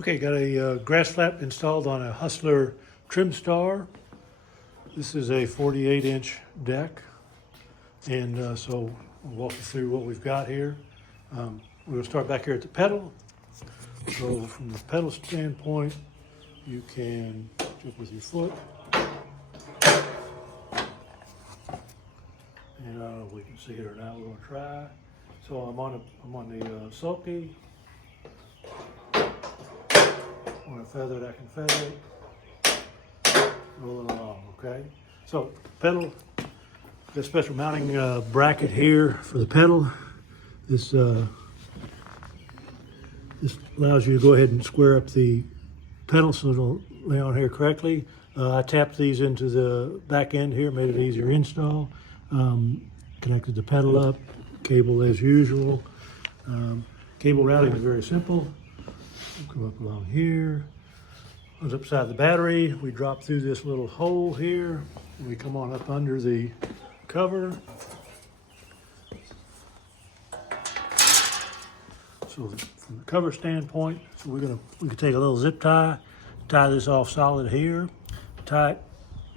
Okay, got a GrassFlap installed on a Hustler Trimstar. This is a 48-inch deck, and so I'll walk you through what we've got here. We're going to start back here at the pedal. So from the pedal standpoint, you can jump with your foot. And I don't know if we can see it or not. We're going to try. So I'm on the sulky. On a feather, I can feather it, roll it along, okay? So pedal, got a special mounting bracket here for the pedal. This allows you to go ahead and square up the pedal so it'll lay on here correctly. I tapped these into the back end here, made it easier install. Connected the pedal up, cable as usual. Cable routing is very simple. Come up along here, goes upside the battery. We drop through this little hole here. And we come on up under the cover. So from the cover standpoint, so we can take a little zip tie this off solid here, tie it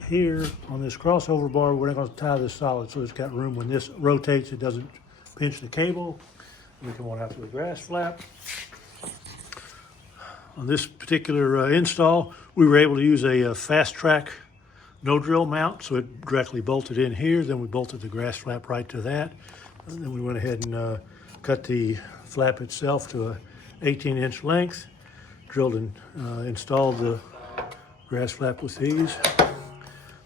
here on this crossover bar. We're not going to tie this solid, so it's got room when this rotates. It doesn't pinch the cable. We come on out to the GrassFlap. On this particular install, we were able to use a fast track no drill mount, so it directly bolted in here. Then we bolted the GrassFlap right to that. And then we went ahead and cut the flap itself to a 18-inch length, drilled and installed the GrassFlap with these.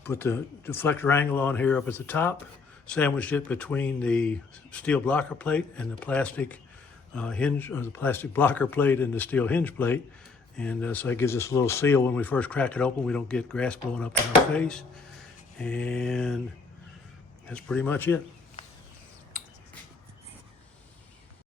Put the deflector angle on here up at the top, sandwiched it between the steel blocker plate and the plastic hinge, or the plastic blocker plate and the steel hinge plate. And so it gives us a little seal when we first crack it open. We don't get grass blowing up in our face. And that's pretty much it.